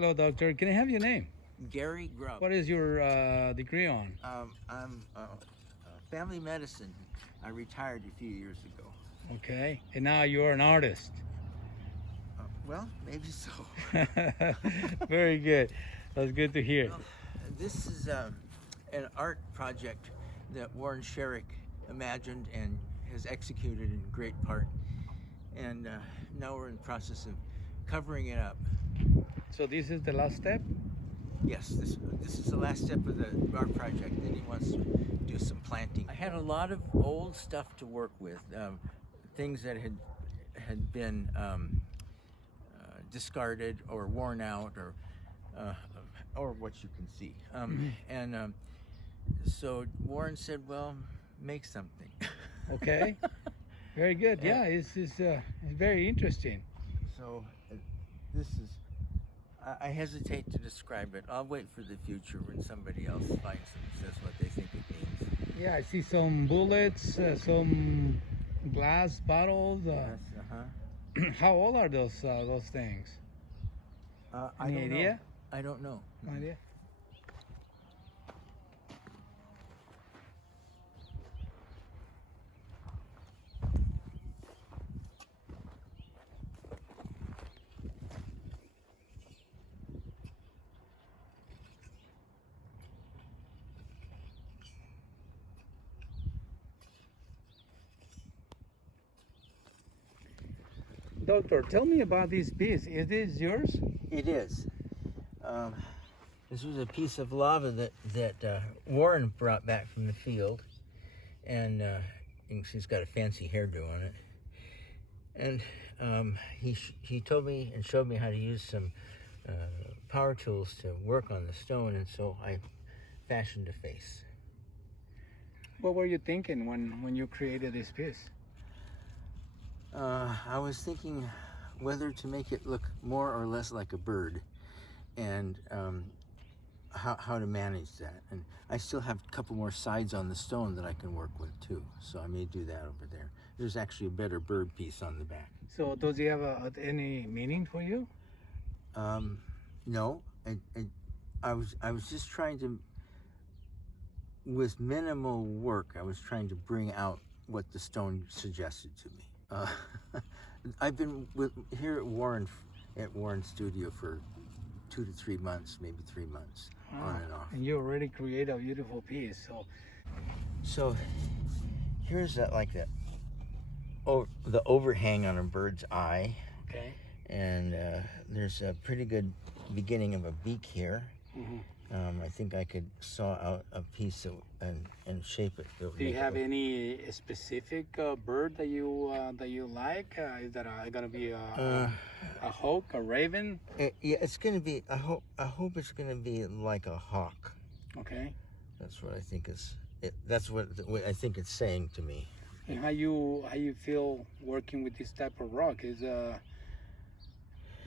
Hello, doctor. Can I have your name? Gary Grubb. What is your degree on? I'm family medicine. I retired a few years ago. Okay. And now you're an artist. Well, maybe so. Very good. That's good to hear. Well, this is an art project that Warren Scherich imagined and has executed in great part. And now we're in the process of covering it up. So this is the last step? Yes, this is the last step of the art project. Then he wants to do some planting. I had a lot of old stuff to work with, things that had been discarded or worn out, or what you can see. And so Warren said, "Well, make something." Okay. Very good. Yeah, it's very interesting. So this is. I hesitate to describe it. I'll wait for the future when somebody else finds and says what they think it means. Yeah, I see some bullets, some glass bottles. Yes, How old are those things? Any idea? I don't know. No idea. Doctor, tell me about this piece. Is this yours? It is. This was a piece of lava that Warren brought back from the field, and she's got a fancy hairdo on it. And he told me and showed me how to use some power tools to work on the stone, and so I fashioned a face. What were you thinking when you created this piece? I was thinking whether to make it look more or less like a bird, and how to manage that. And I still have a couple more sides on the stone that I can work with too, so I may do that over there. There's actually a better bird piece on the back. So does it have any meaning for you? No, I was just trying to, with minimal work, I was trying to bring out what the stone suggested to me. I've been here at Warren Studio for 2 to 3 months, maybe 3 months, on and off. And you already create a beautiful piece. So here's the overhang on a bird's eye. Okay. And there's a pretty good beginning of a beak here. Mm-hmm. I think I could saw out a piece and shape it. Do you have any specific bird that you like? Is that gonna be a hawk, a raven? Yeah, it's gonna be. I hope it's gonna be like a hawk. Okay. That's what I think is. That's what I think it's saying to me. And how you feel working with this type of rock?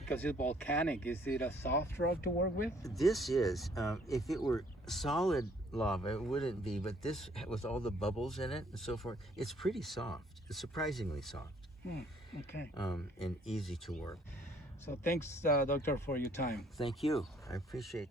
Because it's volcanic, is it a soft rock to work with? This is, if it were solid lava, it wouldn't be, but this, with all the bubbles in it and so forth, it's pretty soft. It's surprisingly soft. Okay. And easy to work. So thanks, doctor, for your time. Thank you. I appreciate